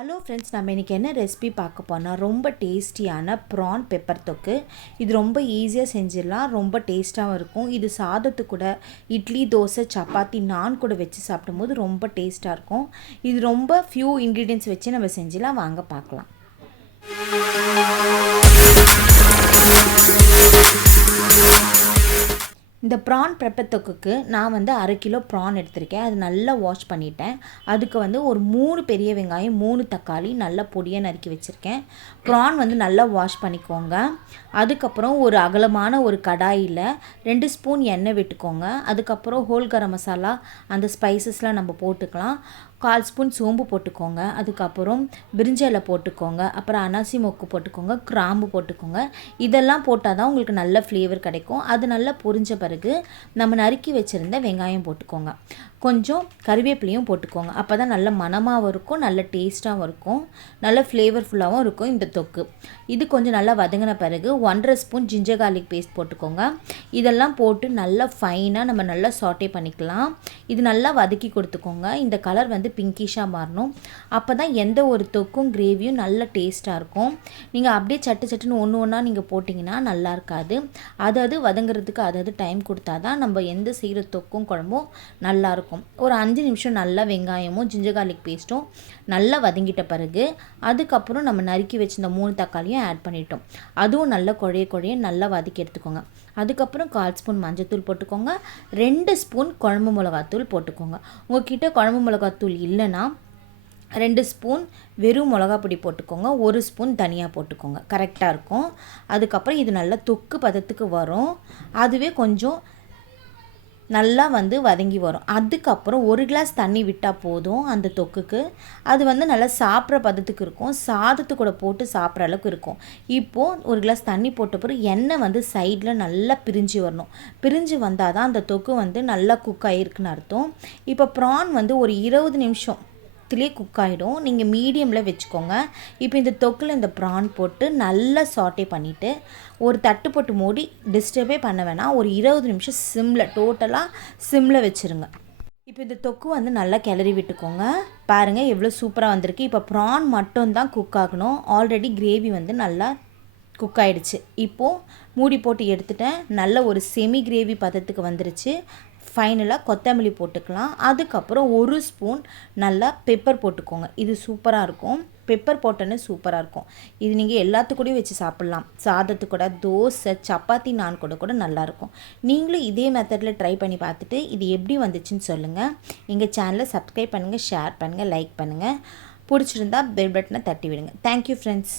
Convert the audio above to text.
Hello friends நம்ம இன்றைக்கி என்ன ரெசிபி பார்க்க போனால் ரொம்ப டேஸ்டியான ப்ரான் பெப்பர் தொக்கு. இது ரொம்ப ஈஸியாக செஞ்சிடலாம் ரொம்ப டேஸ்ட்டாகவும் இருக்கும். இது சாதத்து கூட இட்லி தோசை சப்பாத்தி நான் கூட வச்சு சாப்பிடும்போது ரொம்ப டேஸ்ட்டாக இருக்கும். இது ரொம்ப ஃபியூ இன்க்ரீடியன்ஸ் வச்சு நம்ம செஞ்சிடலாம். வாங்க பார்க்கலாம். இந்த ப்ரான் பெப்பர் தொக்குக்கு நான் வந்து அரை கிலோ ப்ரான் எடுத்திருக்கேன். அது நல்லா வாஷ் பண்ணிட்டேன். அதுக்கு வந்து ஒரு மூணு பெரிய வெங்காயம் மூணு தக்காளி நல்லா பொடியாக நறுக்கி வச்சுருக்கேன். ப்ரான் வந்து நல்லா வாஷ் பண்ணிக்கோங்க. அதுக்கப்புறம் ஒரு அகலமான ஒரு கடாயில் ரெண்டு ஸ்பூன் எண்ணெய் விட்டுக்கோங்க. அதுக்கப்புறம் ஹோல் கரம் மசாலா அந்த ஸ்பைசஸ்லாம் நம்ம போட்டுக்கலாம். கால் ஸ்பூன் சோம்பு போட்டுக்கோங்க. அதுக்கப்புறம் பிரிஞ்சலை போட்டுக்கோங்க. அப்புறம் அனாசி மொக்கு போட்டுக்கோங்க. கிராம்பு போட்டுக்கோங்க. இதெல்லாம் போட்டால் தான் உங்களுக்கு நல்ல ஃப்ளேவர் கிடைக்கும். அது நல்லா பொரிஞ்ச பிறகு நம்ம நறுக்கி வச்சுருந்த வெங்காயம் போட்டுக்கோங்க. கொஞ்சம் கருவேப்பிலையும் போட்டுக்கோங்க. அப்போ தான் நல்ல மனமாகவும் இருக்கும் நல்ல டேஸ்ட்டாகவும் இருக்கும் நல்ல ஃப்ளேவர்ஃபுல்லாகவும் இருக்கும் இந்த தொக்கு. இது கொஞ்சம் நல்லா வதங்கின பிறகு ஒன்றரை ஸ்பூன் ஜிஞ்சர் கார்லிக் பேஸ்ட் போட்டுக்கோங்க. இதெல்லாம் போட்டு நல்லா ஃபைனாக நம்ம நல்லா சாட்டே பண்ணிக்கலாம். இது நல்லா வதக்கி கொடுத்துக்கோங்க. இந்த கலர் வந்து பிங்கிஷாக மாறணும். அப்போ தான் எந்த ஒரு தொக்கும் கிரேவியும் நல்ல டேஸ்ட்டாக இருக்கும். நீங்கள் அப்படியே சட்டு சட்டுன்னு ஒன்று ஒன்றா நீங்கள் போட்டிங்கன்னா நல்லா இருக்காது. அது வதங்குறதுக்கு அது அது டைம் கொடுத்தா தான் நம்ம எந்த செய்கிற தொக்கும் குழம்பும் நல்லாயிருக்கும் ஒரு அஞ்சு நிமிஷம் நல்லா வெங்காயமும் ஜிஞ்சர் கார்லிக் பேஸ்ட்டும் நல்லா வதங்கிட்ட பிறகு அதுக்கப்புறம் நம்ம நறுக்கி வச்சிருந்த மூணு தக்காளியும் ஆட் பண்ணிட்டோம். அதுவும் நல்லா குழைய குழைய நல்லா வதக்கி எடுத்துக்கோங்க. அதுக்கப்புறம் கால் ஸ்பூன் மஞ்சள் தூள் போட்டுக்கோங்க. ரெண்டு ஸ்பூன் குழம்பு மிளகாத்தூள் போட்டுக்கோங்க. உங்ககிட்ட குழம்பு மிளகாத்தூள் இல்லைன்னா ரெண்டு ஸ்பூன் வெறும் மிளகா பொடி போட்டுக்கோங்க ஒரு ஸ்பூன் தனியாக போட்டுக்கோங்க. கரெக்டாக இருக்கும். அதுக்கப்புறம் இது நல்லா தொக்கு பதத்துக்கு வரும். அதுவே கொஞ்சம் நல்லா வந்து வதங்கி வரும். அதுக்கப்புறம் ஒரு கிளாஸ் தண்ணி விட்டால் போதும் அந்த தொக்குக்கு. அது வந்து நல்லா சாப்பிட்ற பதத்துக்கு இருக்கும். சாதத்து கூட போட்டு சாப்பிட்ற அளவுக்கு இருக்கும். இப்போது ஒரு கிளாஸ் தண்ணி போட்ட பிறகு எண்ணெய் வந்து சைடில் நல்லா பிரிஞ்சு வரணும். பிரிஞ்சு வந்தால் தான் அந்த தொக்கு வந்து நல்லா குக் ஆகிருக்குன்னு அர்த்தம். இப்போ ப்ரான் வந்து ஒரு இருபது நிமிஷம் பக்கத்துலேயே குக் ஆகிடும் நீங்கள் மீடியமில் வச்சுக்கோங்க. இப்போ இந்த தொக்கில் இந்த ப்ரான் போட்டு நல்லா சாட்டே பண்ணிவிட்டு ஒரு தட்டு போட்டு மூடி டிஸ்டர்பே பண்ண வேணாம். ஒரு இருபது நிமிஷம் சிம்மில் டோட்டலாக சிம்மில் வச்சுருங்க. இப்போ இந்த தொக்கு வந்து நல்லா கிளறி விட்டுக்கோங்க. பாருங்கள் எவ்வளோ சூப்பராக வந்திருக்கு. இப்போ ப்ரான் மட்டும்தான் குக் ஆகணும். ஆல்ரெடி கிரேவி வந்து நல்லா குக் ஆகிடுச்சு இப்போது மூடி போட்டு எடுத்துட்டேன். நல்ல ஒரு செமி கிரேவி பதத்துக்கு வந்துருச்சு. ஃபைனலாக கொத்தமல்லி போட்டுக்கலாம். அதுக்கப்புறம் ஒரு ஸ்பூன் நல்லா பெப்பர் போட்டுக்கோங்க. இது சூப்பராக இருக்கும். பெப்பர் போட்டோன்னே சூப்பராக இருக்கும். இது நீங்கள் எல்லாத்துக்கூடயும் வச்சு சாப்பிட்லாம். சாதத்து கூட தோசை சப்பாத்தி நான் கூட கூட நல்லாயிருக்கும் நீங்களும் இதே மெத்தடில் ட்ரை பண்ணி பார்த்துட்டு இது எப்படி வந்துச்சுன்னு சொல்லுங்கள் எங்கள் சேனலை சப்ஸ்கிரைப் பண்ணுங்கள் ஷேர் பண்ணுங்கள் லைக் பண்ணுங்கள் பிடிச்சிருந்தா பெல் பட்டனை தட்டி விடுங்க தேங்க்யூ ஃப்ரெண்ட்ஸ்